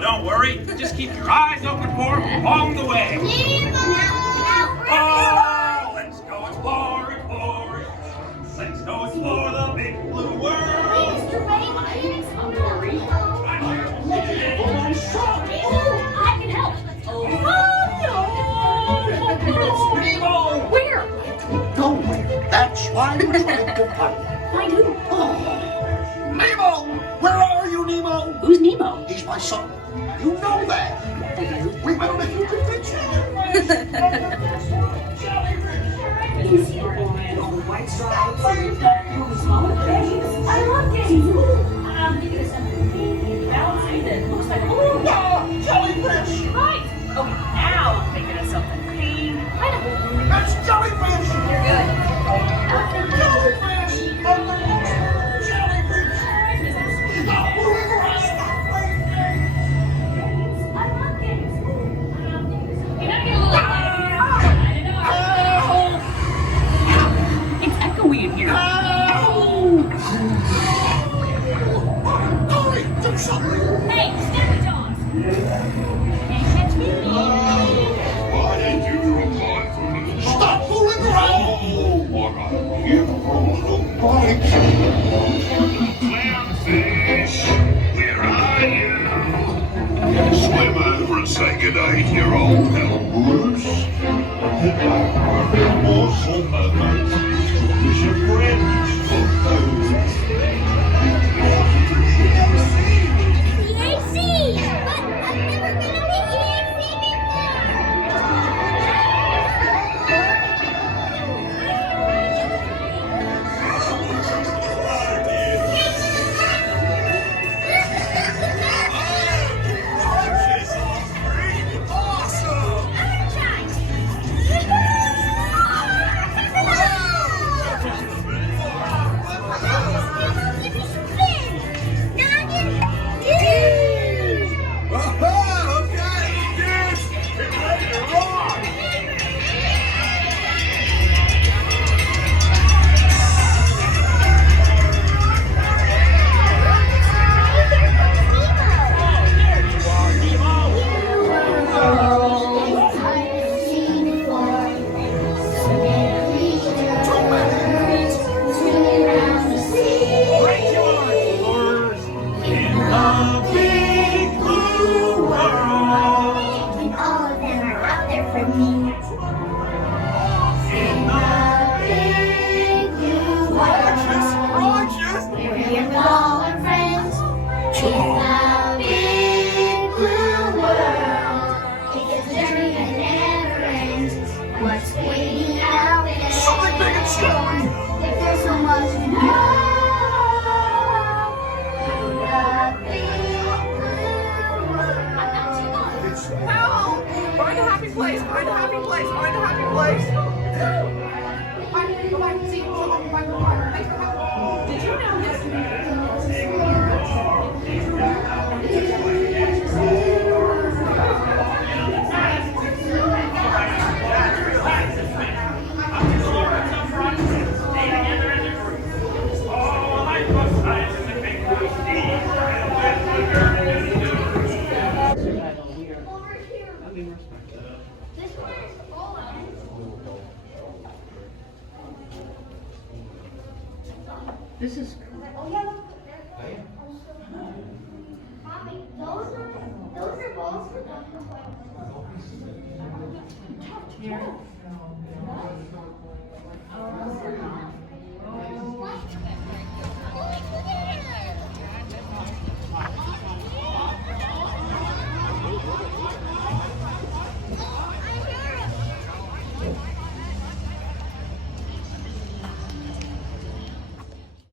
Don't worry. Just keep your eyes open for him along the way. Oh, let's go explore, explore. Let's go explore the big blue world. I can help. Nemo! Where? Nowhere. That's why we're trying to find him. Find who? Nemo! Where are you, Nemo? Who's Nemo? He's my son. You know that. We went on a huge adventure. He's here. White stripes. Smaller games. I love games. I'm thinking of something balancing that looks like Jellyfish! right. Okay, now I'm thinking of something clean. Pineapple. That's jellyfish! You're good. Jellyfish! Jellyfish! Stop moving around! I love games. You're not gonna look. It's echoey in here. Hurry, do something! Hey, stand the dogs. Can't catch me. Why did you drop by for me? Stop fooling around! Oh, all right. You brought the bike. Clownfish, where are you? Swim over and say good day to your old pal Bruce. Awesome, mate. He's your friends for food. EAC! But I've never been on the EAC This is Oh yeah, look, there. Mommy, those are balls for them. here.